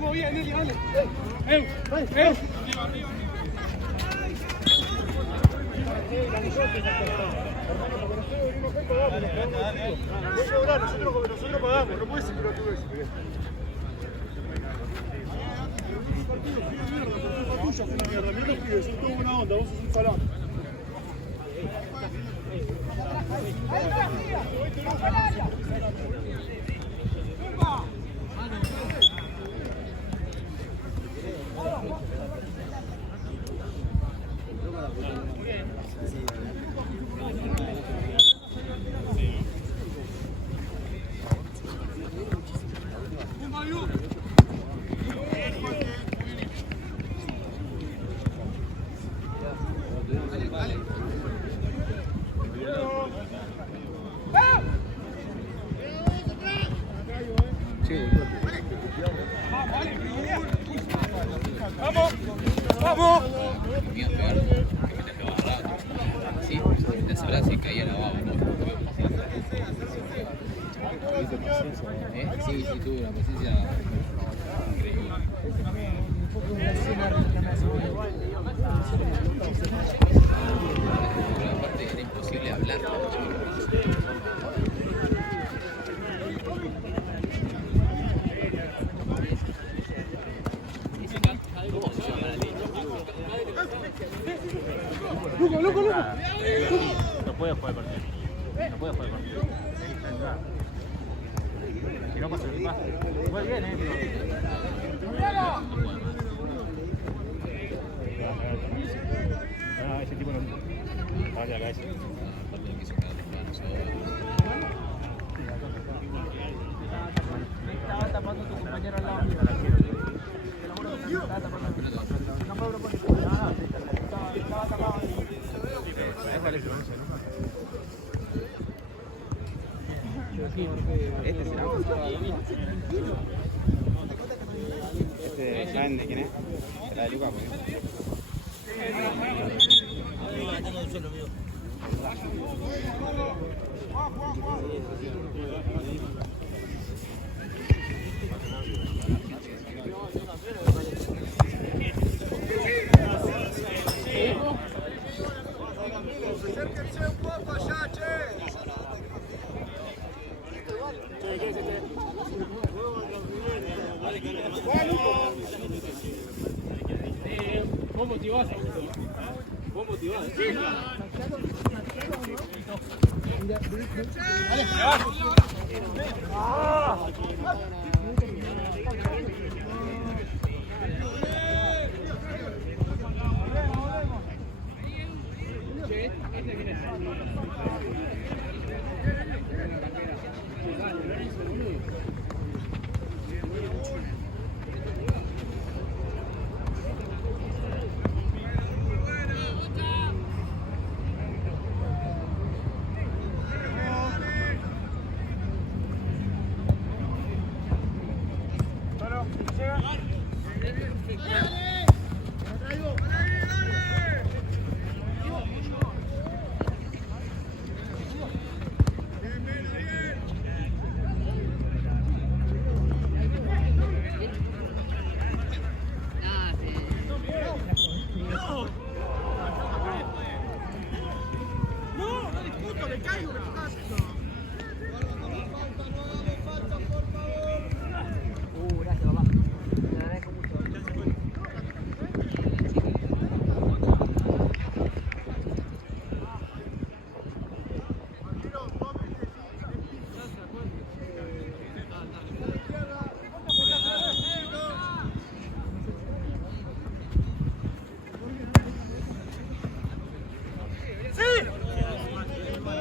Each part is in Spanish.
Vamos bien, Eli, dale. Nosotros pagamos, no puede ser que no tuve eso. Tuya fue una mierda, mira los pibes, son toda buena onda, vos sos un salón. ¡Vamos! ¡Vamos! Sí, te sabrás si caía la baba, ¿no? Sí, sí, tuve una paciencia increíble. Pero aparte era imposible hablar. ¡Loco! No puede jugar con él. No puede jugar con él. Si no pasa el pase. Muy bien, No, ese tipo no. Vaya, la cabeza. Estaba tapando tu compañero al lado. Estaba tapando. Estaba tapado. Este será. Este, ¿saben de quién es? Será de Lucas, Acérquense un poco allá, che. Vos motivás, vos motivás.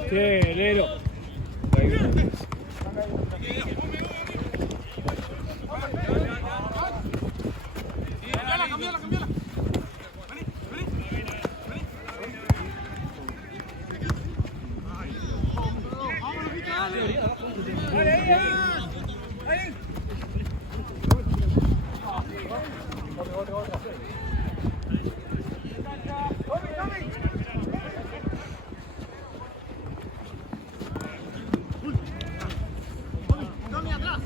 ¡Qué lero! Cambiala. Ahí. Tommy atrás.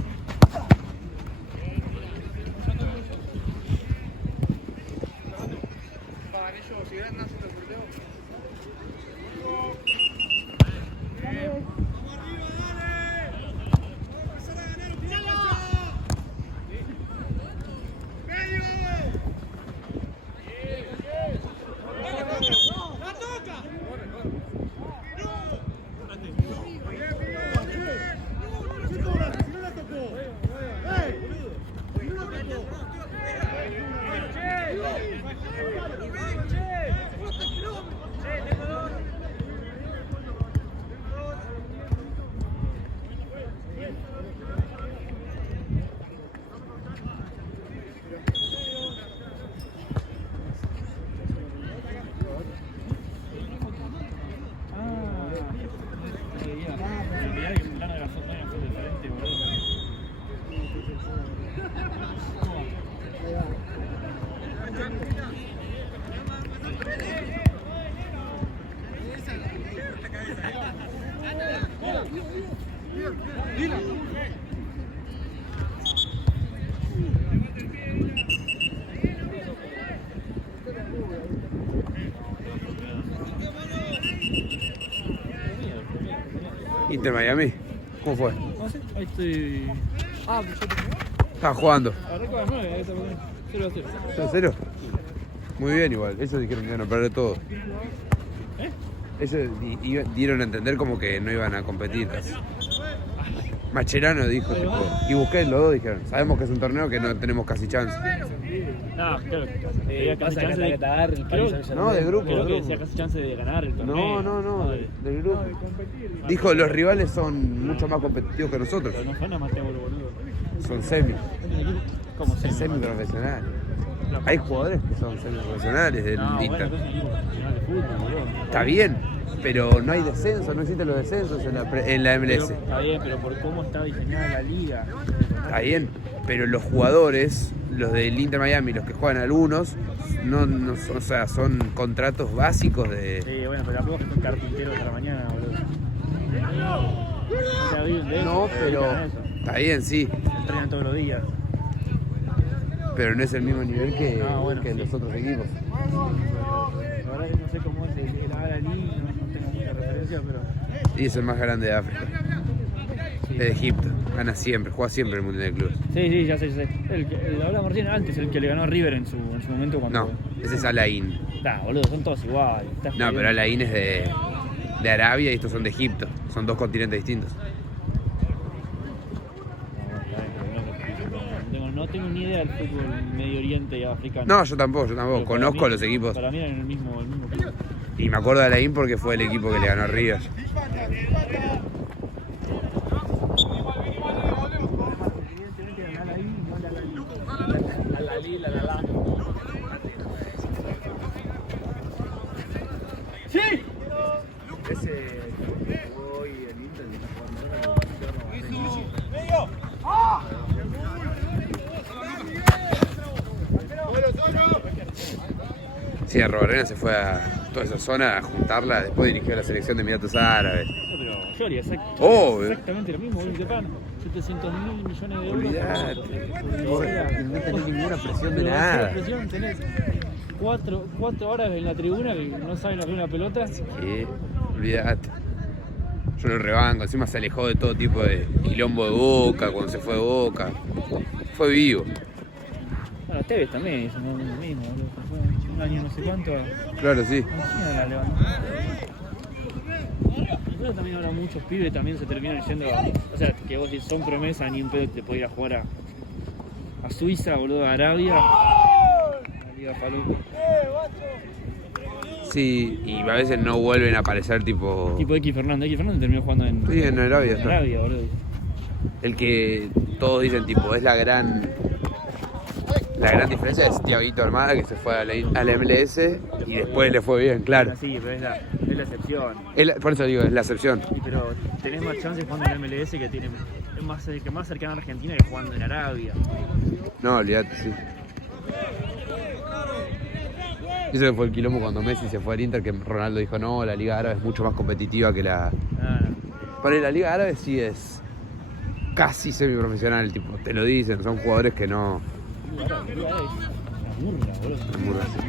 Inter Miami, ¿cómo fue? No sé, ahí estoy. Ah, pues yo te. Estaba jugando. Arrancó a las 9, ahí está 0 a 0. 0-0. Muy bien igual, eso dijeron que iban a perder todo. Eso dieron a entender como que no iban a competir casi. Mascherano dijo, tipo, y Busquets, los dos dijeron, sabemos que es un torneo que no tenemos casi chance. No, claro. Pasa que hasta que te agarre el Paris Saint-Germain. No, de grupo, Creo de que grupo. decía casi chance de ganar el torneo. No, del grupo. Dijo, los rivales son mucho más competitivos que nosotros. Pero no son a Mateo, boludo. Son semi. ¿Cómo se Es semi-profesional. Hay jugadores que son semi-profesionales del No, bueno, Inter. pero es un equipo profesional de fútbol, boludo. Está bien, pero no hay descenso, no existen los descensos en la MLS. Está bien, pero por cómo está diseñada la liga. Está bien, pero los jugadores, los del Inter Miami, los que juegan algunos, no son, o sea, son contratos básicos de... Sí, bueno, pero tampoco es que son carpinteros de la mañana, boludo. O sea, viven de eso, No, se dedican a pero... eso. Está bien, sí, Entrenan todos los días. pero no es el mismo nivel que, Ah, bueno, que sí. los otros equipos. La verdad que no sé cómo es el Al-Ahly, no tengo mucha referencia, pero... Y es el más grande de África. Sí. De Egipto, gana siempre, juega siempre el Mundial de Clubes. Sí, ya sé. El hablamos recién antes, el que le ganó a River en su momento cuando... No, ese es Al-Ain. Nah, boludo, son todos iguales. No, pero Al-Ain es de Arabia y estos son de Egipto. Son dos continentes distintos. No tengo ni idea del fútbol Medio Oriente y africano. No, yo tampoco. Pero para Conozco mí- los equipos. Para mí eran el mismo club. Y me acuerdo de Al-Ain porque fue el equipo que le ganó a River. Evidentemente ganar ahí, no la Ese hoy el Inter está Sí, Arrobarena se fue a toda esa zona a juntarla, después dirigió a la selección de Emiratos Árabes. Pero Giori, Oh, exactamente lo mismo, boludo, Japan. 700.000 millones de euros. Olvidate, no tenés ninguna presión de Pero nada. esa presión, tenés 4 horas en la tribuna que no saben abrir una pelota. Olvidate. Yo lo rebanco, encima se alejó de todo tipo de quilombo de Boca, cuando se fue de Boca. Fue vivo. Bueno, Tevez también hizo lo mismo, boludo. Fue un año no sé cuánto. Claro, sí. Encima la levantó. Nosotros también ahora muchos pibes también se terminan yendo, o sea, que vos decís son promesas, ni un pedo te podés ir a jugar a Suiza, boludo, a Arabia, a la Liga Faluco. Sí, y a veces no vuelven a aparecer tipo... Tipo X Fernández terminó jugando en Sí, en Arabia. está. Arabia, boludo. El que todos dicen tipo es la gran diferencia es Thiaguito Almada, que se fue a la MLS y después le fue bien, claro. Sí, pero es la excepción. Por eso digo, es la excepción. Sí, pero tenés más chances jugando en la MLS que tiene es más cercano a Argentina que jugando en Arabia. No, olvídate, sí. Eso que fue el quilombo cuando Messi se fue al Inter, que Ronaldo dijo, no, la Liga Árabe es mucho más competitiva que la... Para la Liga Árabe sí es casi semiprofesional, tipo, te lo dicen, son jugadores que no... Una burla, boludo. en burla, sí.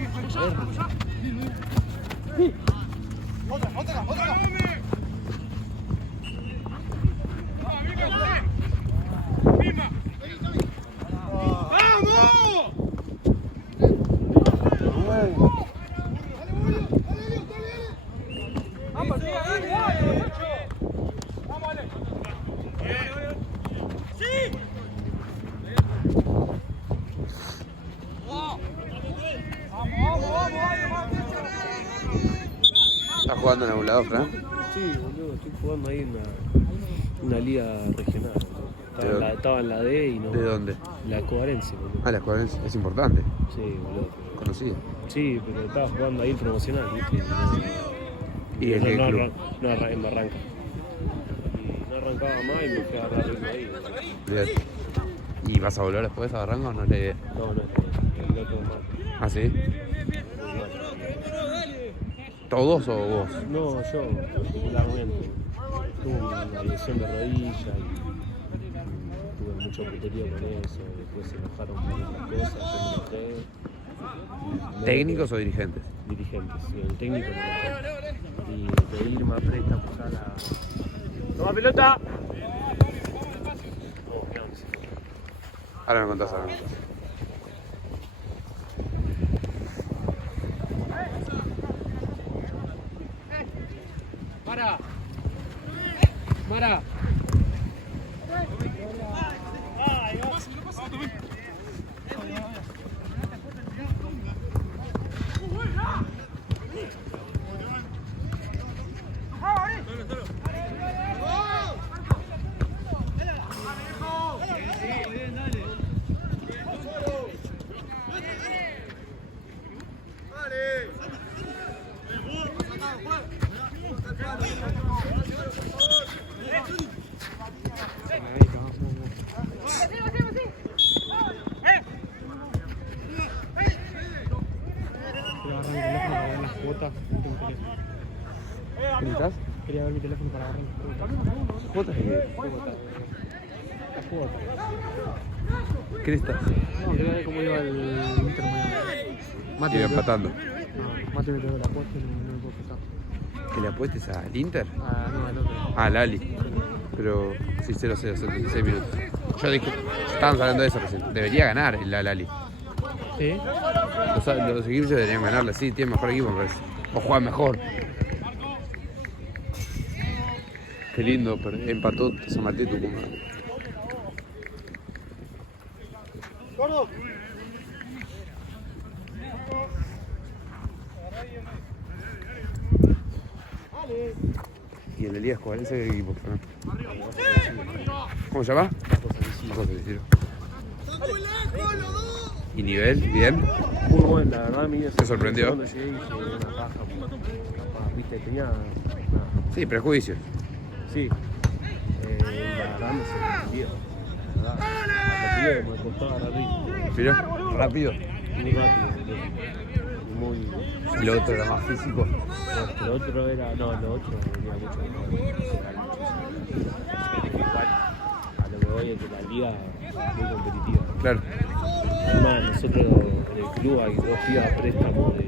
¿Estás jugando en algún lado, Fran? Sí, boludo, estoy jugando ahí en una liga regional. Estaba en la D y no. ¿De dónde? La Coarense, boludo. Ah, la Escuadrense, es importante, Sí, boludo. conocido. Sí, pero estaba jugando ahí el promocional, ¿viste? ¿Y en qué club? En Barranca. Y no arrancaba más y me fui a agarrar ritmo ahí. Olvídate. ¿Y vas a volver después a Barranco o no es la idea? No, no es el loco mal. ¿Ah, sí? ¿Todos o vos? No, yo particularmente tuve una lesión de rodilla y tuve mucho criterio con eso. Después se enojaron con otras cosas, yo me enojé. Y ¿Técnicos o dirigentes? dirigentes, sí, el técnico me enojó. Y pedirme a préstamo ya la. ¡Toma pelota! Oh, mirá, no sé. Ahora me contás, ahora me contás. ¡Mara! ¡Mara! ¿Qué necesitas? Quería ver mi teléfono para agarrar las ¿Cuotas de cuotas. qué necesitas? No, quería ver cómo iba el Inter Miami. Mati Iba me empatando. No, Mati me quedó la cuota y no me puedo pasar. ¿Que le apuestes al Inter? Ah, no, al otro. Ah, al Ali. Pero sí, 0-0, 76 minutos. Yo dije, estábamos hablando de eso recién. Debería ganar el Ali. ¿Sí? Los equipos deberían ganarle, sí, tienen mejor equipo, me parece. O juegan mejor. Qué lindo, pero empató San Martín Tucumán. ¡Gordo! Y el Elías Escobar, ¿ese qué equipo fue? ¿Cómo se llama? Paco San Isidro. ¿Y nivel? ¿Bien? Muy bueno, la verdad, mi ¿Te sorprendió? Cuando llegué dije, una paja, capaz, viste, tenía. Nada. Sí, prejuicios. Sí. La verdad me sorprendió. La verdad. Hasta que me costó agarrar ritmo. Pero rápido. Muy rápido, muy. Y lo otro era más físico. No, lo otro era. No, lo otro venía mucho mejor. Igual, a lo que voy es que la liga es muy competitiva. Claro. Además, nosotros en el club hay dos pibas a préstamo de.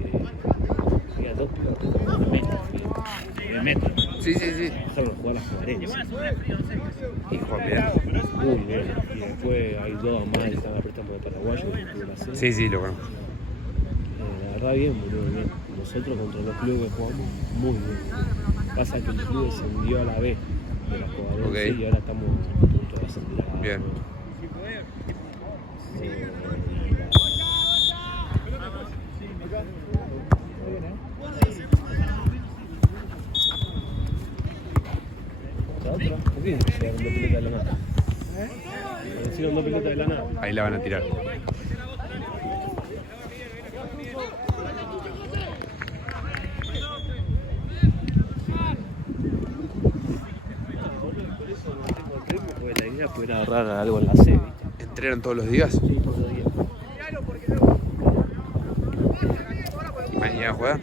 Había dos pibas a préstamo de metro. De metro. Sí, sí, sí. Empezaron a jugar a las 40. Hijo, mira. Muy bien. Y después hay dos más que están a préstamo de paraguayo que tuvo la sede. Sí, sí, lo conozco. La verdad, bien, boludo, bien. Nosotros contra los clubes que jugamos, muy bien. Pasa que el club descendió a la B de la jugadora Ok. y ahora estamos a punto de ascender a la A. Bien. ¿Otra? ¿Por qué nos hicieron dos pelotas de la nada? Nos hicieron dos pelotas de la nada. Ahí la van a tirar. Porque la idea es poder agarrar algo en la C, ¿viste? ¿Entrenan todos los días? Sí, todos los días. ¿Y mañana juegan?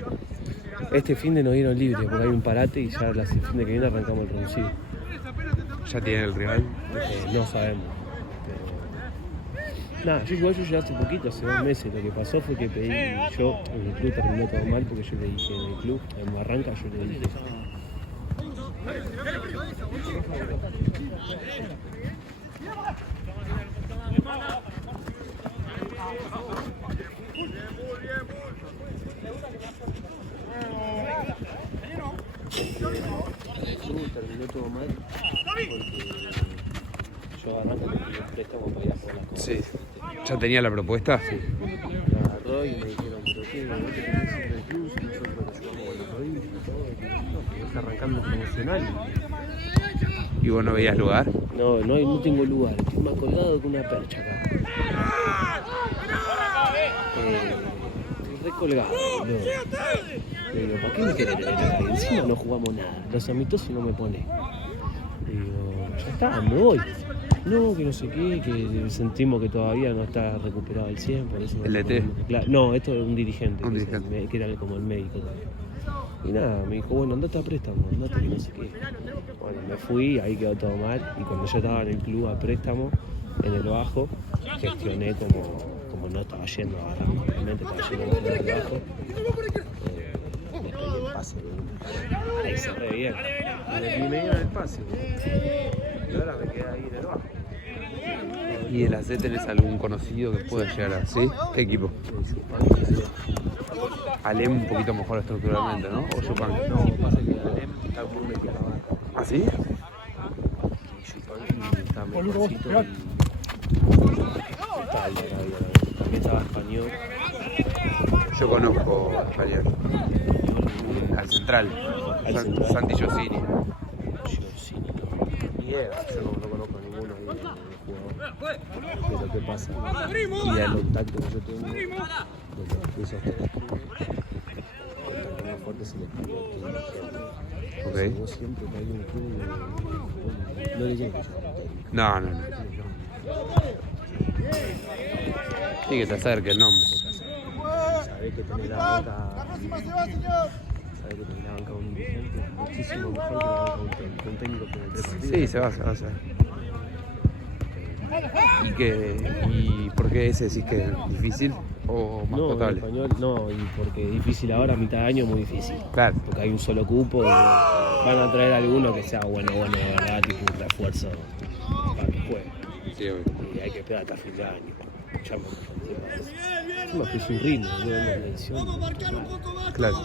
Este fin de nos dieron libre porque hay un parate y ya el fin de que viene arrancamos el reducido. ¿Ya tienen el rival? No sabemos. Pero... Nada, yo llegué hace poquito, hace 2 meses. Lo que pasó fue que pedí, yo en el club terminó todo mal porque yo le dije en el club, en Barranca yo le dije. El club terminó todo mal porque yo Barranca le pedí un préstamo para ir a jugar las cosas. Sí. ¿Ya tenía la propuesta? Sí. Me agarró y me dijeron, pero qué, ¿vos te querés ir del club? Si nosotros te ayudamos con los rodillos y todo. Y no, que vas arrancando el promocional. ¿Y vos no veías lugar? No tengo lugar. Estoy más colgado que una percha acá. Estoy recolgado, boludo. Le digo, ¿para qué me querés tener acá? Y encima no jugamos nada. Los amistosos no me pone. Le digo, ya está, me voy. No, que no sé qué, que sentimos que todavía no está recuperado al 100, por eso... ¿El DT? No, esto es un dirigente, Un que, dirigente. que era como el médico. Y nada, me dijo, bueno, andate a préstamo, andate que no sé qué. Bueno, me fui, ahí quedó todo mal, y cuando yo estaba en el club a préstamo, en el bajo, gestioné como no estaba yendo a agarrar, realmente estaba yendo a agarrar el bajo. Le pedí el pase, ahí se re bien. Y me dieron el pase, y ahora me quedé ahí en el bajo. ¿Y en la C tenés algún conocido que pueda llegar a? ¿Sí? ¿Qué equipo? Alem un poquito mejor estructuralmente, ¿no? ¿O Yupanqui? No, pasa que Alem está muy metido a la banca. ¿Ah, sí? Y Yupanqui está mejorcito y está alto todavía. También estaba español. Yo conozco a español. Al central. Al central. Santi Giosini. Giorgini, no. Ni idea, yo no conozco a ninguno ahí de jugador. Pero ¿qué pasa? Y el contacto que yo tengo, de los que esos tres clubes, contacto más fuerte se les pidió que dirigente. Ok. Si vos siempre que hay un club, no le llegan a llevar un técnico. No. Sí, que te acerque el nombre. Sabés que tenés la banca, sabés que tenés la banca de un dirigente, muchísimo mejor que la banca de un técnico que de 3 partidos. Sí, se va. ¿Y por qué ese decís que es difícil o más No, en potable? español no, y porque es difícil ahora, a mitad de año es muy difícil. Claro. Porque hay un solo cupo y van a traer alguno que sea bueno de verdad, tipo un refuerzo para que juegue. Sí, obvio. Y hay que esperar hasta fin de año. Ya me que es un ritmo, yo en la televisión. Claro.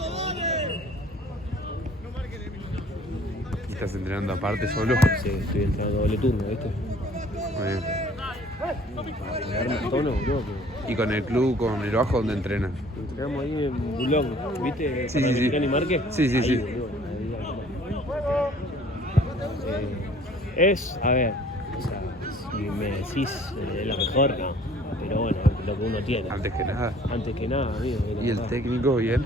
¿Y estás entrenando aparte solo? Sí, estoy entrando doble turno, ¿viste? Muy bien. Para pegarme el tono, boludo, que ¿Y con el club, con el bajo, dónde entrenas? entrenamos ahí en Bulón, ¿viste? Sí, Con sí, sí. Dominicana y Márquez. Sí, Ahí, sí. boludo, es, a ver, o sea, si me decís es la mejor, no. Pero bueno, es lo que uno tiene. Antes que nada. Antes que nada, amigo. la ¿Y el verdad. técnico bien?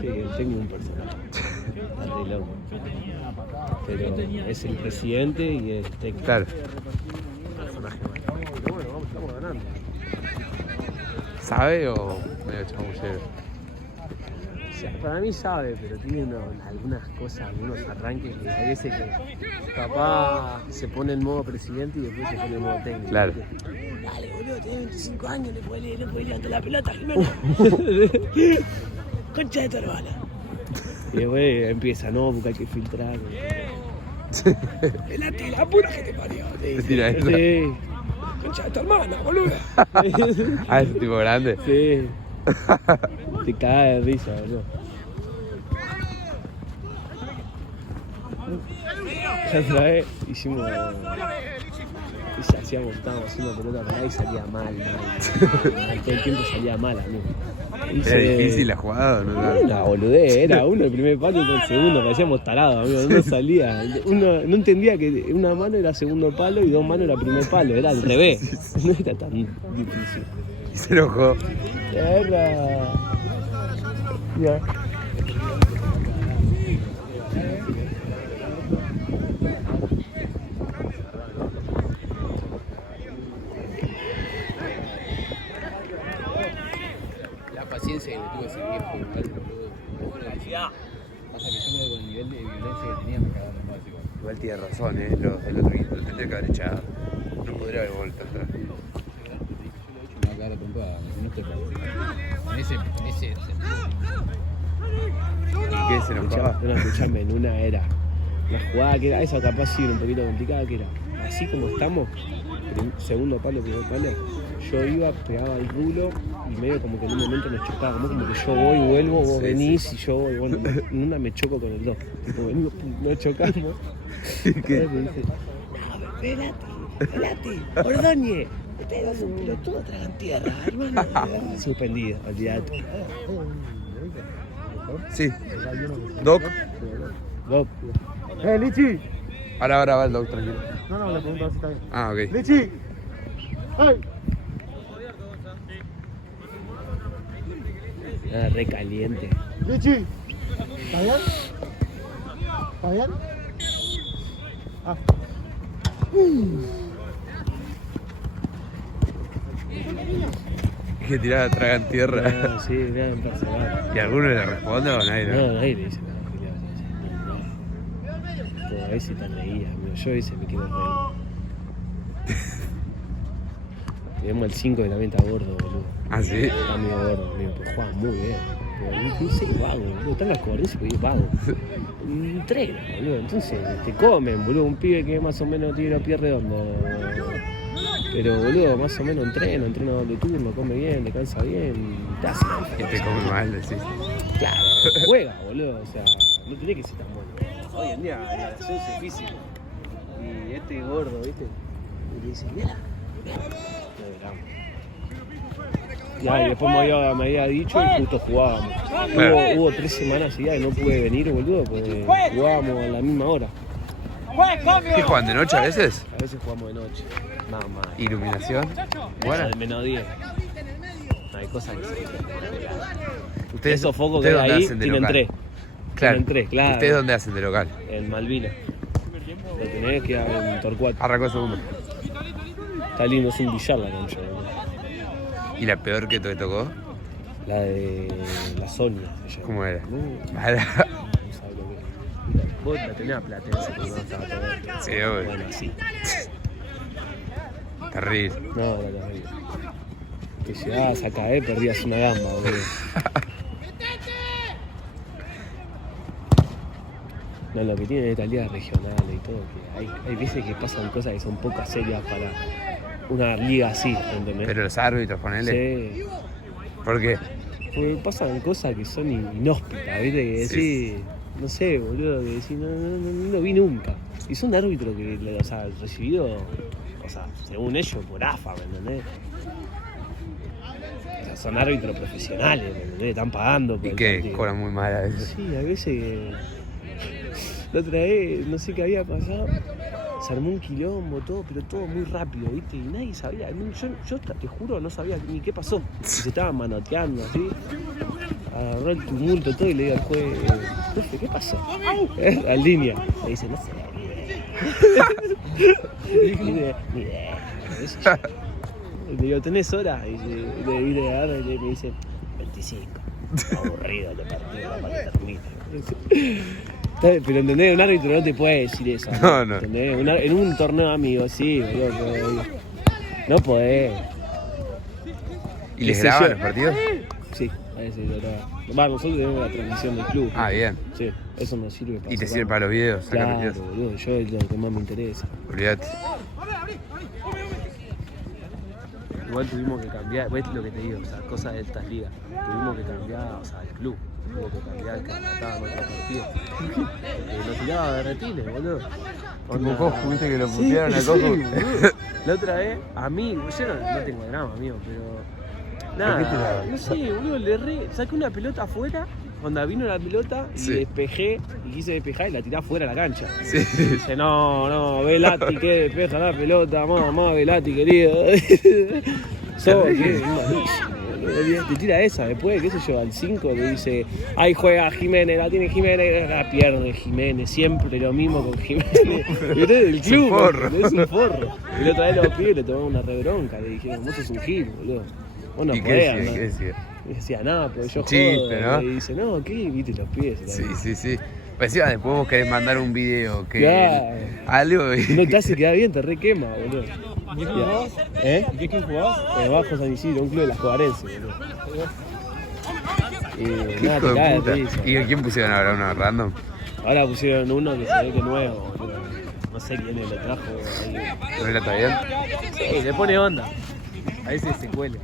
Sí, el técnico es un personaje. Está re loco. Pero es el presidente y es técnico. Claro. Personaje malo. Pero bueno, estamos ganando. ¿Sabe o medio chamullero? O sea, para mí sabe, pero tiene algunas cosas, algunos arranques que hay veces que capaz se pone en modo presidente y después se pone en modo técnico. Claro. Dale, boludo, tenés 25 años, le podés levantar la pelota, Jimena. Concha de tu hermana. Y después empieza, no, porque hay que filtrar. Pelate, la pura que te parió. Te tira esa. Sí. Concha de tu hermana, boludo. Ah, es un tipo grande. Sí. Te cagas de risa, boludo. Ya otra vez hicimos. Estábamos haciendo pelota para ahí y salía mal. Todo el tiempo salía mal, amigo. ¿Era difícil la jugada? ¿No? Era una boludez, era uno el primer palo y otro el segundo, parecíamos tarados, amigo, no salía. Uno no entendía que una mano era segundo palo y dos manos era primer palo, era al revés. No era tan difícil. Y se enojó. Era. Ya. La paciencia que le tuvo ese viejo igual, boludo. Pasa que yo con el nivel de violencia que tenía me cagaba en más igual. Igual tiene razón, ¿eh? El otro equipo lo tendría que haber echado. No podría haber vuelto atrás. Yo me voy a cagar a trompada, no estoy para. En ese sentido. ¿Y qué se enojaba? Escuchame, en una era la jugada que era esa, capaz sí era un poquito complicada, que era así como estamos, segundo palo, primer palo, yo iba, pegaba el rulo y medio como que en un momento nos chocábamos, como que yo voy, vuelvo, vos Sí, venís y yo voy, bueno, en una me choco con el 2, tipo, venimos, nos chocamos. ¿Qué? Y me dice, no, espérate, Ordóñez, te pegas un pelotudo, tragan tierra, hermano. Suspendido, olvidate. Sí. Doc. Vos, Lichi. Ahora va el Doc, tranquilo. No, le pregunto si está bien. Ah, ok. Lichi. ¡Ay! era re caliente. Lichi. ¿Está bien? ¿Está bien? Ah. que tirar traga en tierra. No, sí, nada en personal. ¿Y alguno le responde o nadie? No, nadie le dice nada. ¿Qué le vas a decir? No, no. A veces te reías, amigo. Yo a veces me quiero reír. Tenemos el 5 de la venta gordo, boludo. ¿Ah, sí? Está medio gordo, amigo, pero juega muy bien. Pero no sé, vago, boludo. Está en la coherencia, pero es vago. Entrena, boludo. Entonces te comen, boludo. Un pibe que más o menos tiene los pies redondos. Pero, boludo, más o menos entrena doble turno, come bien, descansa bien. Te hace Y te come mal, decís. Claro, juega, boludo. O sea, no tenés que ser tan bueno. Hoy en día la acción es físico. Y este gordo, ¿viste? Y le dice, mira. Ya, y después me había dicho y justo jugábamos. Claro. Hubo 3 semanas ya y no pude venir, boludo, porque jugábamos a la misma hora. ¿Qué juegan de noche a veces? A veces jugamos de noche, nada más. ¿Iluminación? Bueno, Bueno, al menos 10. Hay cosas que se ustedes, esos focos que ¿ustedes hay dónde ahí hacen de tienen local? 3. Claro. Tienen 3, claro. ¿Ustedes dónde hacen de local? En Malvina. Lo tenés que en Torcuato. Arrancó segundo. Está lindo, es un billar la cancha, boludo. ¿Y la peor que te tocó? La de la Sonia. se llama. ¿Cómo era? No, Mala. no sabes lo que es. Vos la tenés a Platense, pero no estaba todo. Sí, obvio. Bueno, sí. Terrible. No, era terrible. Que llegabas a caer, perdías una gamba, boludo. No, lo que tienen estas ligas regionales y todo, que hay veces que pasan cosas que son pocas serias para una liga así, ¿entendés? Pero los árbitros, ponele. Sí. ¿Por qué? Porque pasan cosas que son inhóspitas, ¿viste? Que Sí. decís, no sé, boludo, que decís, no lo vi nunca. Y son árbitros que, o sea, recibido, o sea, según ellos, por AFA, ¿me entendés? O sea, son árbitros profesionales, ¿me entendés? Están pagando por Y el que partido. cobran muy mal a veces. Sí, a veces que... La otra vez, no sé qué había pasado, se armó un quilombo, todo, pero todo muy rápido, ¿viste? Y nadie sabía, yo te juro, no sabía ni qué pasó. Y se estaban manoteando, así. Agarró el tumulto, todo, y le digo al juez, profe, ¿qué pasó? Al línea. Le dice, no sé, ni idea. Ni idea. Eso ya. Le digo, ¿tenés hora? Y le agarra y me dice, 25. Aburrido el partido, para que termine. Pero entendés, un árbitro no te puede decir eso. No. ¿Entendés? En un torneo amigo, sí, boludo. No podés. ¿Y les ¿Qué sé graban yo? los partidos? Sí, a veces lo graba. Va, nosotros tenemos la transmisión del club. Ah, bien. Sí, eso nos sirve para ¿Y te sacar- sirve para los videos? Sacar Claro, videos. boludo, yo es lo que más me interesa. Olvídate. Igual tuvimos que cambiar, ves lo que te digo, o sea, cosas de estas ligas. Tuvimos que cambiar, o sea, el club. Tuvimos que cambiar el que anotaba nuestro partido. Porque lo tiraba de retines, boludo. Tipo Coscu, viste que lo Sí, putearon a sí, Coscu. boludo. La otra vez, a mí, yo no tengo drama, amigo, pero... ¿Por qué te Nada, la- no sé, boludo, saqué una pelota afuera, cuando vino la pelota, y Sí. despejé, y quise despejar y la tiré afuera de la cancha. Sí. Dice, no, Velati, que despeja la pelota, mamá, Velati, querido. Sos, Terrible. qué malísimo, boludo. Te tira esa, después, qué sé yo, al 5 le dice, ahí juega Jiménez, la tiene Jiménez, la pierde Jiménez, siempre lo mismo con Jiménez. Pero es del Es un club, forro. es un forro. Y la otra vez los pibes le tomaron una rebronca, le dijeron, vos sos un gil, boludo. Vos no ¿Y qué podés decía? andar. ¿Qué decía? Y decía, no, pero yo Chiste, jodo. ¿no? Y dice, no, ¿qué? Viste los pies. Sí. Pues encima después vos querés mandar un video que... Claro. Algo Si no te hace quedar bien, te re quema, boludo. ¿Qué jugabas? ¿Eh? ¿Qué club jugabas? Bajo San Isidro, un club de las Coarenses, boludo. Y Qué nada, hijo te de cae de puta. risa. ¿Y a quién pusieron ahora? ¿Una random? Ahora pusieron uno que se ve que es nuevo, boludo. No sé quién lo trajo ahí. ¿No está bien? Sí, le pone onda. A veces se cuela.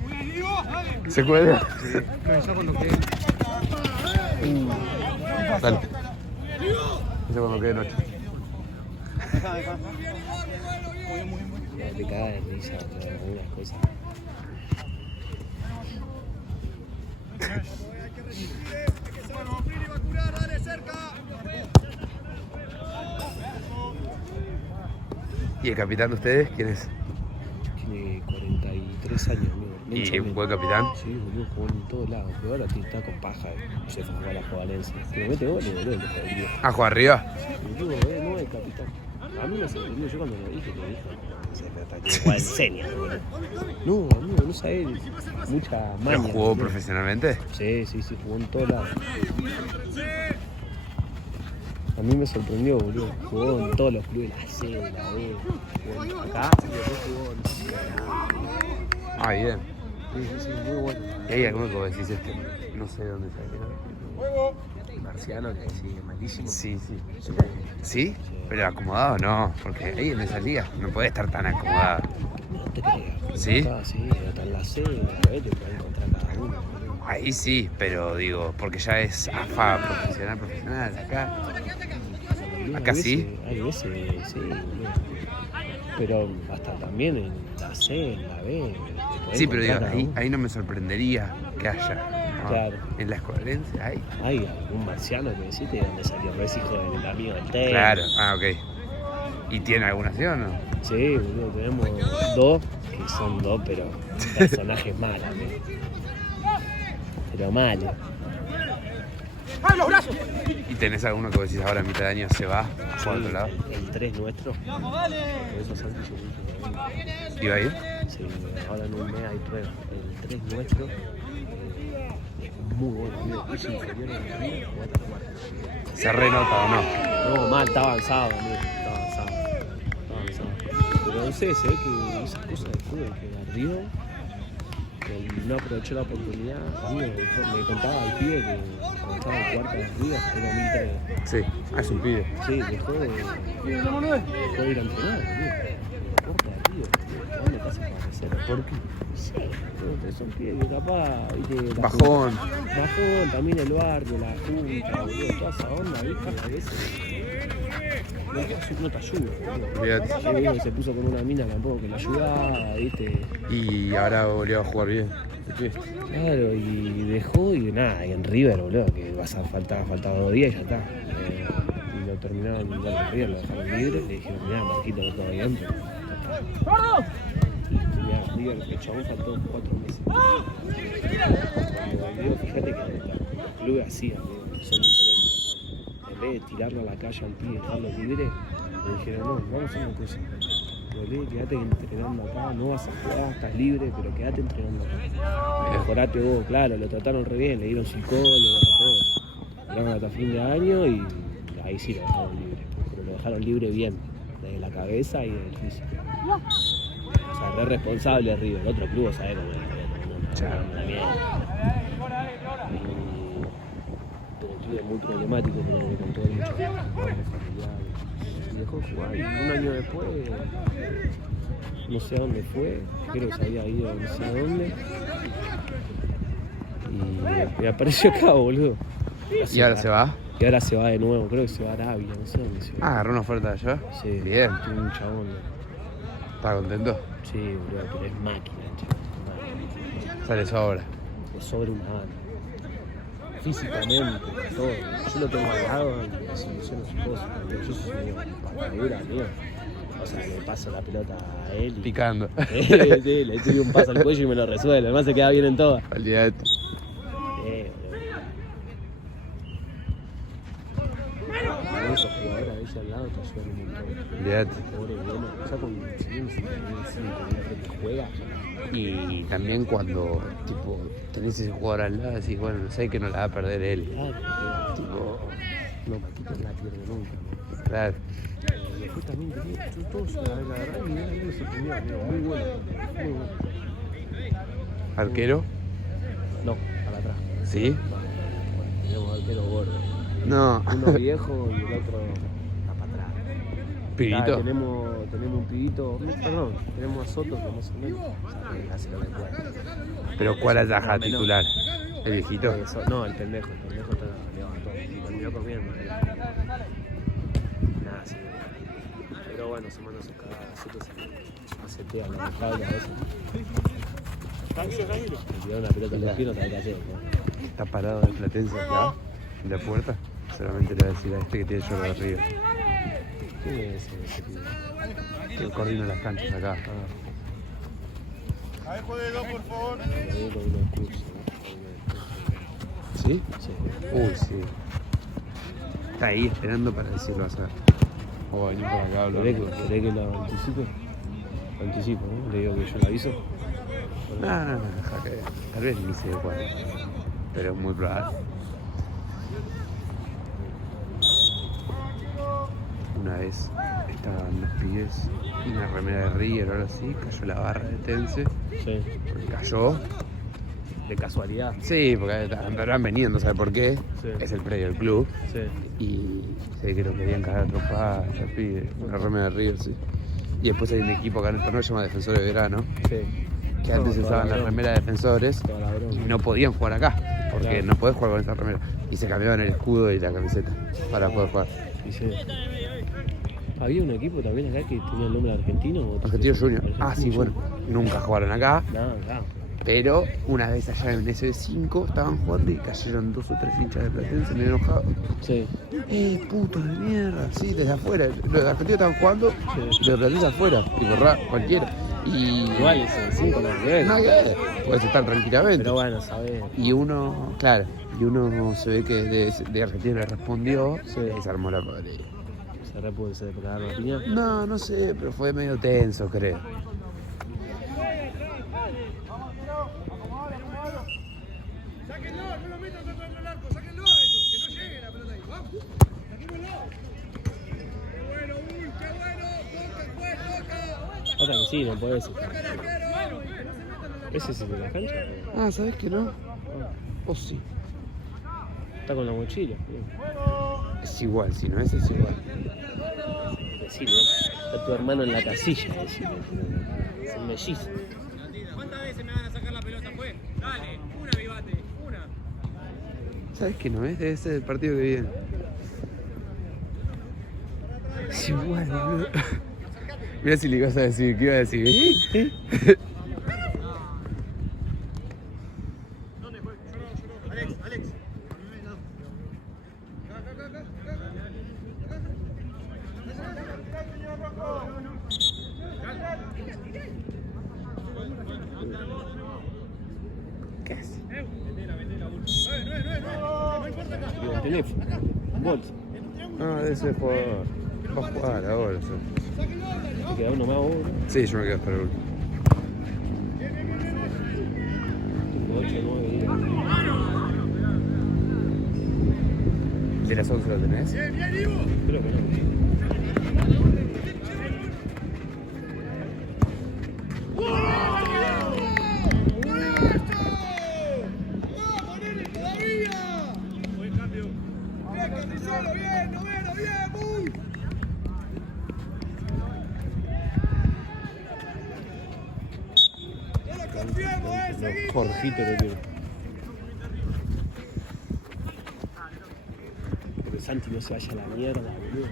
¿Se cuelga? Comenzó con lo que Dale. Eso cuando quede noche. Te cae de risa, o sea, algunas cosas. ¿Y el capitán de ustedes quién es? Tiene 43 años, amigo. ¿Y un buen capitán? Sí, boludo, jugó en todos lados. Pero ahora está con paja. Se fue a la Valencia. Pero mete goles, boludo, el hijo del viejo. ¿A jugar arriba? Boludo, no es capitán. A mí me sorprendió, yo cuando lo dije, no sé, pero está que jugar en serio, boludo. No, amigo, no sabés, mucha maña. ¿Lo jugó boludo. profesionalmente? Sí, jugó en todos lados. A mí me sorprendió, boludo. Jugó en todos los clubes, la C, la B, jugó acá y después jugó en... Ah, bien. Sí, muy bueno. ¿Y hay alguno que vos decís no sé de dónde salió? Marciano, que sí, es malísimo. Sí. ¿Sí? Pero acomodado no, porque ahí en esa liga no puede estar tan acomodado. No te creas. ¿Sí? Sí, hasta en la C, en la B te pueden encontrar cada uno. boludo. Ahí sí, pero digo, porque ya es AFA profesional, acá sí. Hay veces, sí, boludo. Pero hasta también en la C, en la B. te podés Sí, pero digo, encontrar cada uno. ahí no me sorprendería que haya. ¿no? Claro. En la escuadrencia hay. Hay algún marciano que decís de dónde salió, pero es hijo del amigo del Té. Claro, ok. ¿Y tiene alguna acción o no? Sí, boludo, tenemos dos, que son dos, pero personajes malos, amigo. Pero malos. ¿Y tenés alguno que vos decís ahora a mitad de año se va a jugar a otro lado? El 3 nuestro. Por eso Santi yo dije que ¿Iba a ir? sí, ahora en un mes hay prueba. El 3 nuestro es muy bueno, amigo. Es inferior en la vida, juega hasta cuarto. ¿Se renota o no? No, mal, está avanzado, amigo. Está avanzado. Pero no sé, se ve que esas cosas de fútbol que arriba no aprovechó la oportunidad. Amigo, me contaba el pibe que cuando estaba en cuarta de arriba, en 2003. Sí, es un pibe. Sí, dejó de ir a entrenar, amigo. Corta de arriba, ¿dónde pasa para crecer? ¿Por qué? Sí, es un pibe que capaz, viste. Bajón. Bajón, también el barrio, la junta, boludo, toda esa onda, viste, a veces. No te ayuda, boludo. Olvídate. Yo digo que se puso con una mina tampoco que la ayudaba, viste. Y ahora volvió a jugar bien. Claro, y dejó y nada, y en River, boludo, que faltaba 2 días y ya está. Y lo terminaban en River, lo dejaron libre, le dijeron, mirá, Marquito, que todo bien, pero mirá, River, el chabón faltó 4 meses. Cuando volvió, fíjate que los clubes así, amigo, son diferentes. En vez de tirarlo a la calle al pibe y dejarlo libre, le dijeron, no, vamos a hacer una cosa. Volvé, quedate entrenando acá, no vas a jugar, estás libre, pero quedate entrenando acá. Mejorate vos, claro, lo trataron re bien, le dieron psicólogo, todo. Hablaron hasta fin de año y ahí sí lo dejaron libre. Pero lo dejaron libre bien, desde la cabeza y del físico. O sea, re responsable River, el otro club sabe cómo es, una mierda. Pero el club es muy problemático, pero me contó mucho familiares. Y dejó de jugar y un año después no sé a dónde fue, creo que se había ido no sé a dónde y apareció acá, boludo. ¿Y ahora se va? Y ahora se va de nuevo, creo que se va a Arabia, no sé dónde se va. Ah, agarró una oferta allá. Sí, Bien. tiene un chabón. ¿Está contento? Sí, boludo, pero es máquina el chabón. Sale sobra. Es sobre una banda. Físicamente, todo. Yo lo tengo al lado y me soluciono sus cosas. Yo soy una patadura, amigo. O sea, le paso la pelota a él. Y... Picando. sí, le tiro un paso al cuello y me lo resuelve. Además se queda bien en todas. Olvídate. Esos jugadores a veces al lado te ayudan un montón. Olvídate. Pobre bueno. O sea, con que juega. Y también cuando tipo tenés ese jugador al lado, decís, bueno, sé que no la va a perder él. Claro, tipo, no, Paquito no la pierde nunca, ¿no? Claro. Después también tenía, todos la verdad, mi vida me sorprendió, amigo, muy bueno, muy bueno. ¿Arquero? No, para atrás. ¿Sí? Bueno, tenemos arquero gordo. No. Uno viejo y el otro para atrás. ¿Pibito? Tenemos un pibito, perdón, tenemos a Soto que más o menos, o sea, que hace lo que puede. ¿Pero cuál es la Menor. titular? ¿El viejito? No, el pendejo está levantó y terminó comiendo. Nada, sí. Pero bueno, se manda sus cagadas, Soto se macetea la espalda a veces. Le tiró una pelota en los pies, no sabe qué hacer, ¿no? Está parado en Platense acá, en la puerta. Solamente le voy a decir a este que tiene lloro de arriba. ¿Quién es ese tío? Que coordina las canchas acá. Ahí jueguelo, por favor. Con unos cursos, ¿no? ¿Sí? Sí. Uy, sí. Está ahí esperando para decirlo a hacer. O venir por acá a hablar. ¿Querés que lo anticipe? Lo anticipo, ¿no? Le digo que yo lo aviso. No, deja que. Tal vez ni sé cuándo. Pero es muy probable. Una vez estaban los pibes en una remera de River o algo así, cayó la barra de Tense. Sí. Porque cayó. De casualidad. Sí, porque habrán venido, no sabe por qué. Sí. Es el predio del club. Sí. Y sé que lo querían cagar a trompadas, los pibes, una remera de River, sí. Y después hay un equipo acá en el torneo que se llama Defensores de Verano, Sí. que antes usaban la remera de Defensores Toda la broma. y no podían jugar acá, porque Claro. no podés jugar con esa remera. Y se cambiaban el escudo y la camiseta para poder jugar. Y sí. ¿Había un equipo también acá que tenía el nombre argentino? ¿O Argentino Junior. Ah, sí, bueno, nunca jugaron acá, No, claro. pero una vez allá en SB5 estaban jugando y cayeron 2 o 3 hinchas de Platense medio enojados. Sí. Putos de mierda, sí, desde afuera. Los de Argentina estaban jugando y los de Platense afuera, tipo cualquiera. Y Igual ese 5 no sé. nada que ver, puedes estar tranquilamente. Pero bueno, sabés. Y uno, claro, se ve que de Argentina le respondió Sí. y se armó la podrida. ¿Será puede ser de pegar la piña? No sé, pero fue medio tenso, creo. Otra que sí, no podés. ¿Ese es el de la cancha? Ah, ¿sabes que no? O sí. Está con la mochila. Es igual, si no es igual. Decirle, está tu hermano en la casilla. Decirle. Es un mellizo. ¿Cuántas veces me van a sacar la pelota, pues? Dale, una vivate, una. ¿Sabes que no es? Debe ser el partido que viene. Es igual, boludo. Mira si le ibas a decir, ¿qué iba a decir? Alex. ¿Qué hace? Y el teléfono. Bolt. No, debe ser jugador. Va a jugar ahora. Sí. Te queda uno más vos, ¿no? Sí, yo me quedo hasta el último. Tipo 8, 9, 10. ¿De las 11 lo tenés? Creo que no. Jorgito que quiero. Porque Santi no se vaya a la mierda, boludo.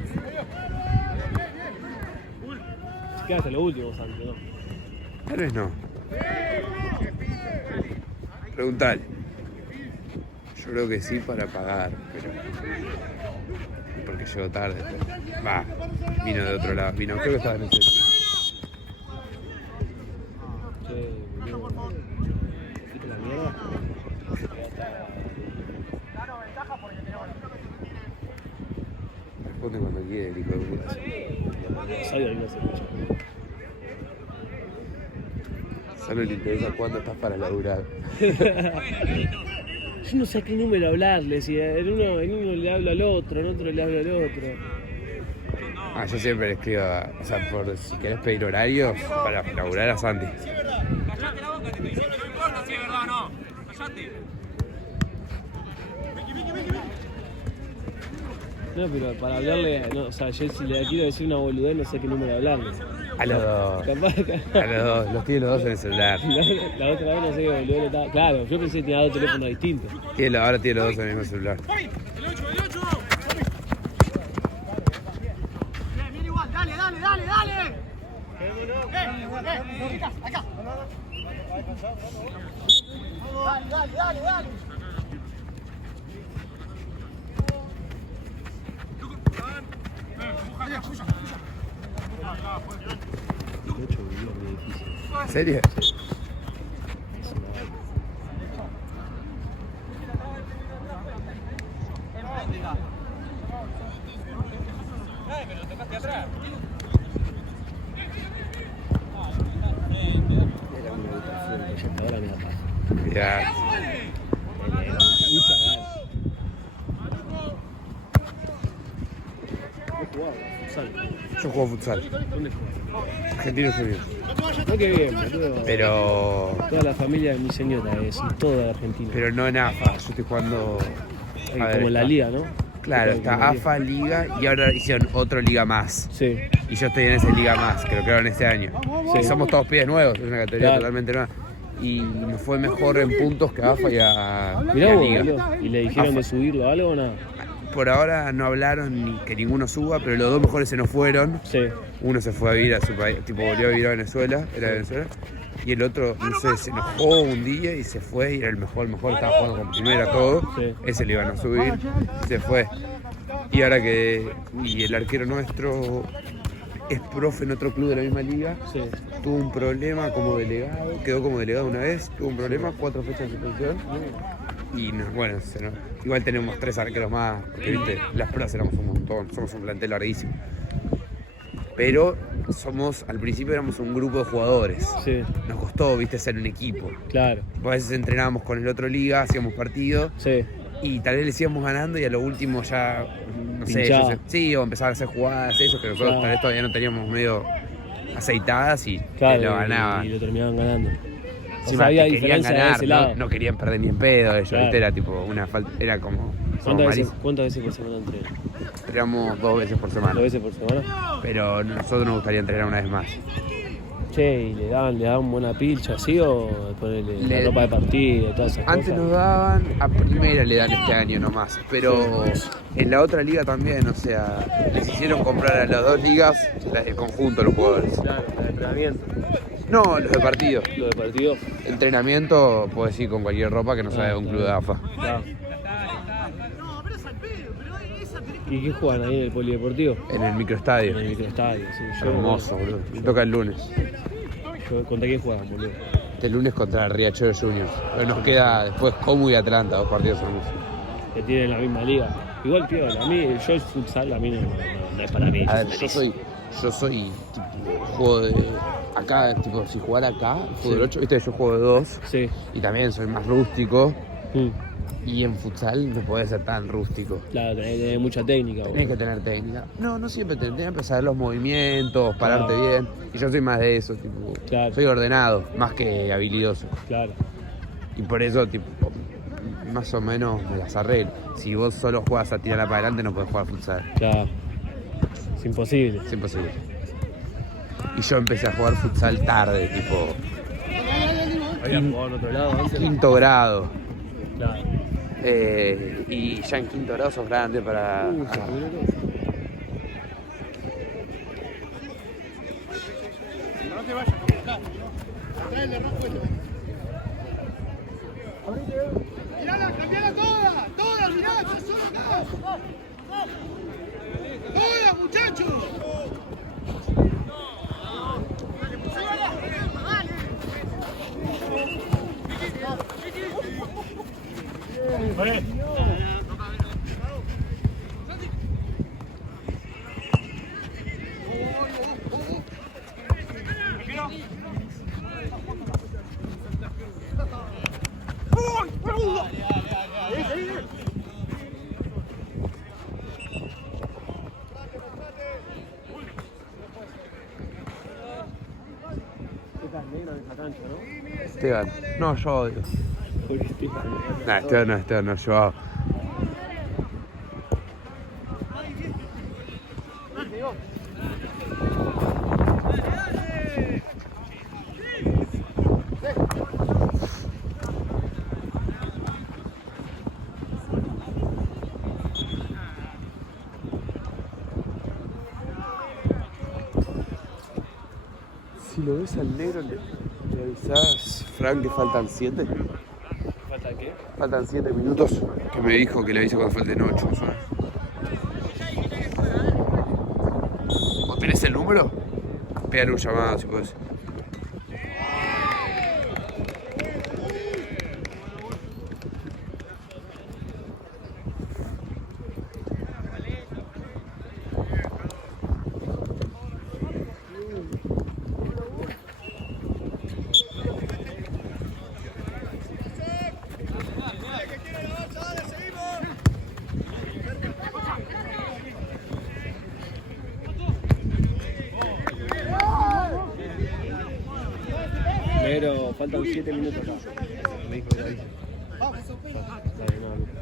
Se queda hasta lo último, Santi, ¿no? Tal vez no. Preguntale. Yo creo que sí para pagar, pero. Porque llegó tarde. Pero... Va, vino de otro lado. Creo que estaba en ese. Che, boludo. ¿Fuiste a la mierda? Responde cuando quiere, el hijo de puta. Sabía que no se escucha. Solo le interesa cuándo estás para laburar. Yo no sé a qué número hablarle, si en uno le hablo al otro, en otro le hablo al otro. Yo siempre le escribo, o sea, por si querés pedir horarios para laburar a Santi. Callate la boca, no importa si es verdad o no. Callate. No, pero para hablarle, no, o sea, yo si le quiero decir una boludez, no sé qué número hablarle. A los dos. Capaz, A los dos. Los tiene los dos en el celular. la otra vez no sé qué boludo le estaba. Claro, yo pensé que tenía dos teléfonos distintos. Ahora tiene los dos en el mismo celular. El 8, el 8. Bien, igual, dale. Acá. Dale. Mucho boludo, muy difícil. ¿En serio? Ya. Mucha ganas. ¿Vos jugabas futsal? Yo juego futsal. ¿Dónde jugás? Argentinos Juniors. No, qué bien, boludo. Pero. Toda la familia de mi señora es toda de Argentina. Pero no en AFA. Yo estoy jugando. Ay, a ver, como en la está- liga, ¿no? Claro, está AFA, Liga y ahora hicieron otro Liga Más. Sí. Y yo estoy en ese Liga Más, que lo crearon este año. Sí. Y somos todos pibes nuevos, es una categoría Claro. totalmente nueva. Y me fue mejor en puntos que AFA y a Mirá vos, Liga. boludo. ¿Y le dijeron AFA. de subirlo algo o nada? Por ahora no hablaron ni que ninguno suba, pero los dos mejores se nos fueron. Sí. Uno se fue a vivir a su país, tipo volvió a vivir a Venezuela, era de Venezuela. Y el otro, no sé, se enojó un día y se fue y era el mejor, estaba jugando con primera todo. Sí. Ese le iban a subir, se fue. Y ahora que. Y el arquero nuestro es profe en otro club de la misma liga. Sí. Tuvo un problema como delegado, quedó como delegado una vez, tuvo un problema, 4 fechas de suspensión. Y bueno, igual tenemos 3 arqueros más, porque viste, las pruebas éramos un montón, somos un plantel larguísimo. Pero al principio éramos un grupo de jugadores. Sí. Nos costó, viste, ser un equipo. Claro. A veces entrenábamos con el otro liga, hacíamos partidos Sí. y tal vez les íbamos ganando y a lo último ya, no sé, Pinchaba. sí, o empezaban a hacer jugadas, eso que nosotros Claro. tal vez todavía no teníamos medio aceitadas y Claro. lo ganaban. Y lo terminaban ganando. O Encima sea, había que querían diferencia de ganar, ese lado. no querían perder ni en pedo ellos, Claro. ¿viste? Era tipo una falta, era como... somos ¿Cuántas veces por semana entrenan? Entrenamos 2 veces por semana, 2 veces por semana. pero a nosotros nos gustaría entrenar una vez más. Che, ¿y le daban buena pilcha así o ponerle la Le- ropa de partido y todas esas Antes cosas? nos daban, a primera le dan este año nomás, pero en la otra liga también, o sea, les hicieron comprar a las 2 ligas el conjunto de los jugadores. Claro, el entrenamiento. No, los de partido. Lo de partido. Entrenamiento, puedes ir con cualquier ropa que no sea de un club de AFA. Claro. ¿Y qué juegan ahí en el polideportivo? En el En microestadio. el microestadio, sí. Yo- Hermoso, boludo. Toca el lunes. ¿Contra quién juegan, boludo? Este lunes contra Riachuelo Juniors. Pero nos queda después Como y Atlanta, 2 partidos hermosos. Que tienen la misma liga. Igual, piola, a mí, yo el futsal a mí no es para mí. A ver, yo yo soy tipo, juego de. Acá, tipo, si jugar acá, fútbol Sí. 8, viste, yo juego de 2 Sí. y también soy más rústico. Mm. Y en futsal no podés ser tan rústico. Claro, tenés mucha técnica, Tenés boludo. que tener técnica. No siempre tenés que saber los movimientos, pararte Claro. bien. Y yo soy más de eso, tipo. Claro. Soy ordenado, más que habilidoso. Claro. Y por eso, tipo, más o menos me las arreglo. Si vos solo jugás a tirar para adelante, no podés jugar futsal. Claro. Es imposible. Es imposible. Y yo empecé a jugar futsal tarde, tipo ¿Habías jugado en otro lado antes? 5º grado. Claro. Y ya en 5º grado sos grande para. Se pudrió todo. No te vayas, acá. Atrás el de Rafael. Mirala, cambiala toda, toda, mirá, ya solo acá. Toda, muchachos. Estás negro en esa cancha, ¿no? Esteban. No, yo odio. Porque estoy Nah, Esteban no, yo. Si lo ves al negro, le avisás, Frank, que faltan 7. ¿Falta qué? Faltan 7 minutos. Que me dijo que le avise cuando falten 8. ¿Vos tenés el número? Pégale un llamado si podés. faltan 7 minutos acá. Me dijo que la hice. Dale, no, Luca.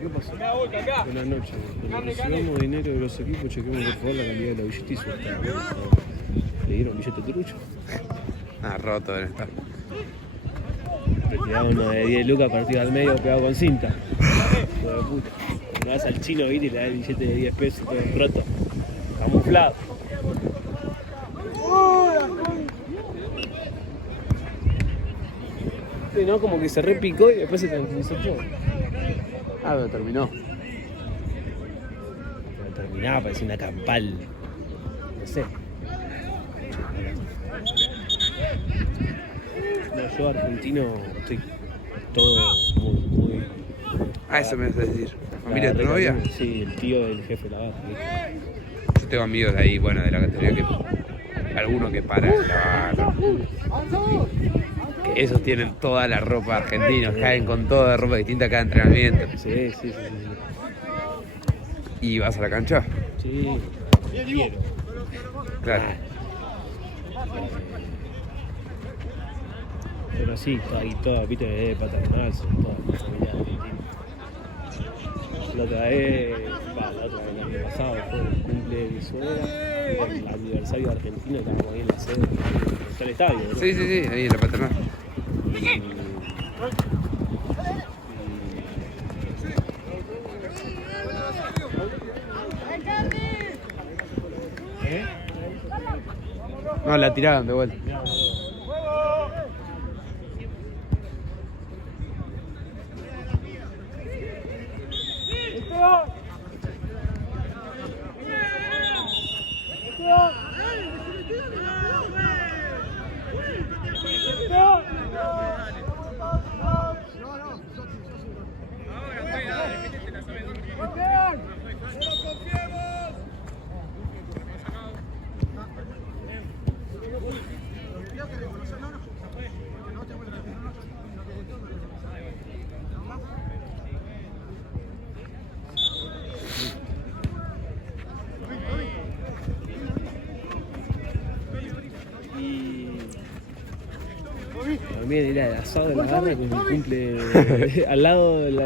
¿Qué pasó? Buenas noches. Cuando recibamos dinero de los equipos, chequemos por favor la calidad de la billetera y su estado. ¿Le dieron billete trucho? Ah, roto deben estar. Retirado uno de 10 lucas partido al medio pegado con cinta. Hijo de puta. Cuando vas al chino, ¿viste? Y le das el billete de 10 pesos todo roto. Camuflado. Sí, ¿no? Como que se repicó y después se tranquilizó todo. Ah, pero terminó. Pero terminaba, parecía una campal. No sé. No, yo argentino estoy todo muy... Ah, eso me vas a decir. ¿Familia de tu novia? Sí, el tío del jefe de la barra. Yo tengo amigos de ahí, bueno, de la categoría que... Algunos que paran en la barra. Que esos tienen toda la ropa argentina, caen con toda la ropa distinta a cada entrenamiento. Sí. ¿Y vas a la cancha? Sí, quiero. Claro. Pero sí, ahí todo, viste, de paternal, son todas familias argentinas. La otra vez, el año pasado, fue el cumple de mi suegra, el aniversario argentino, estábamos ahí en la sede, está el estadio, ¿no? Sí, ahí en la paternal. No, la tiraron de vuelta. También era el asado de la barra con el cumple al lado del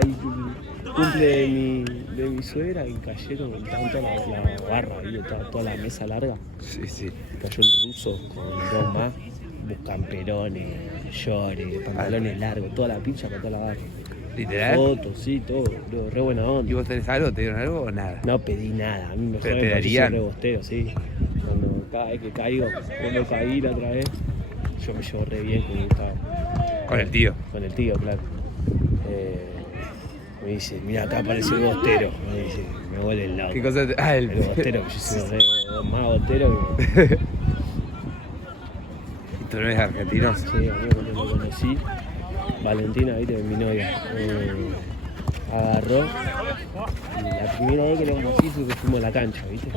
cumple de mi suegra y cayeron, estaban toda la barra ahí, estaba toda la mesa larga. Sí. Cayó el ruso con 2 más, camperones, shorts, pantalones largos, toda la pincha para toda la barra. ¿Literal? Fotos, sí, todo, re buena onda. ¿Y vos tenés algo? ¿Te dieron algo o nada? No pedí nada, a mí me ¿Pero joden te porque yo soy darían? rebostero, sí. Cada vez que caigo, cuando caí la otra vez, yo me llevo re bien con Gustavo. Con el tío. Con el tío, claro. Me dice, mira, acá apareció el bostero. Me dice, me huele el lado. ¿Qué cosa? Ah, El bostero, yo soy más bostero que... ¿Y tú no eres argentino? Sí, amigo, cuando lo conocí, Valentina, viste, mi novia, agarró y la primera vez que lo conocí fue que fuimos a la cancha, viste.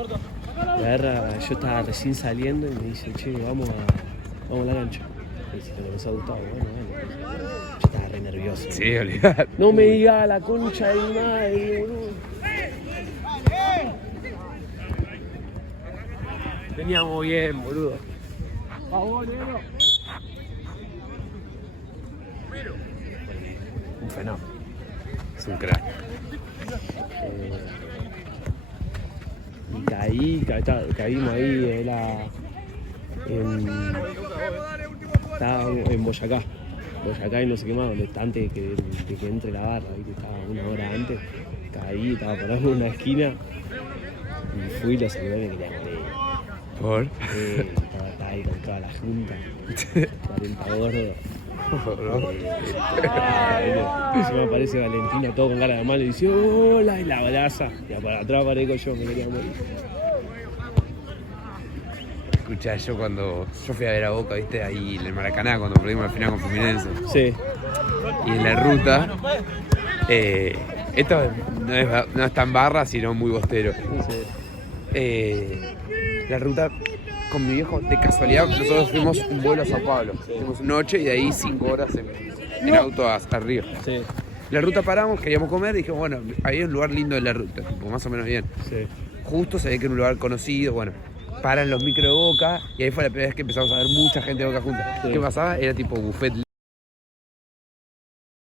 Agarra, yo estaba recién saliendo y me dice, che, vamos a la cancha. Y dice, que nos ha gustado, bueno. Yo estaba re nervioso. Sí, olvidate. No me diga la concha de mi madre, boludo. Teníamos bien, boludo. Un fenómeno. Es un crack. Y caímos ahí, estaba en Boyacá y no sé qué más, donde antes de que entre la barra, ¿viste? Estaba una hora antes, caí, estaba parado en una esquina y fui y lo saludé y me quería morir. ¿Por? Estaba ahí con toda la junta, 40 gordos. Se me aparece Valentina todo con cara de mal y dice hola y la abraza y para atrás aparezco yo, me quería morir. Escuchá, yo cuando yo fui a ver a Boca, viste, ahí en el Maracaná, cuando perdimos la final con Fluminense. Sí. Y en la ruta, esto no es tan barra, sino muy bostero. La ruta con mi viejo, de casualidad, nosotros fuimos un vuelo a Sao Paulo. Fuimos noche y de ahí 5 horas en auto hasta Río. Sí. La ruta paramos, queríamos comer y dijimos, bueno, había un lugar lindo en la ruta, tipo, más o menos bien. Sí. Justo se ve que era un lugar conocido, bueno, paran los micro de Boca y ahí fue la primera vez que empezamos a ver mucha gente de Boca junta. Sí. ¿Qué pasaba? Era tipo buffet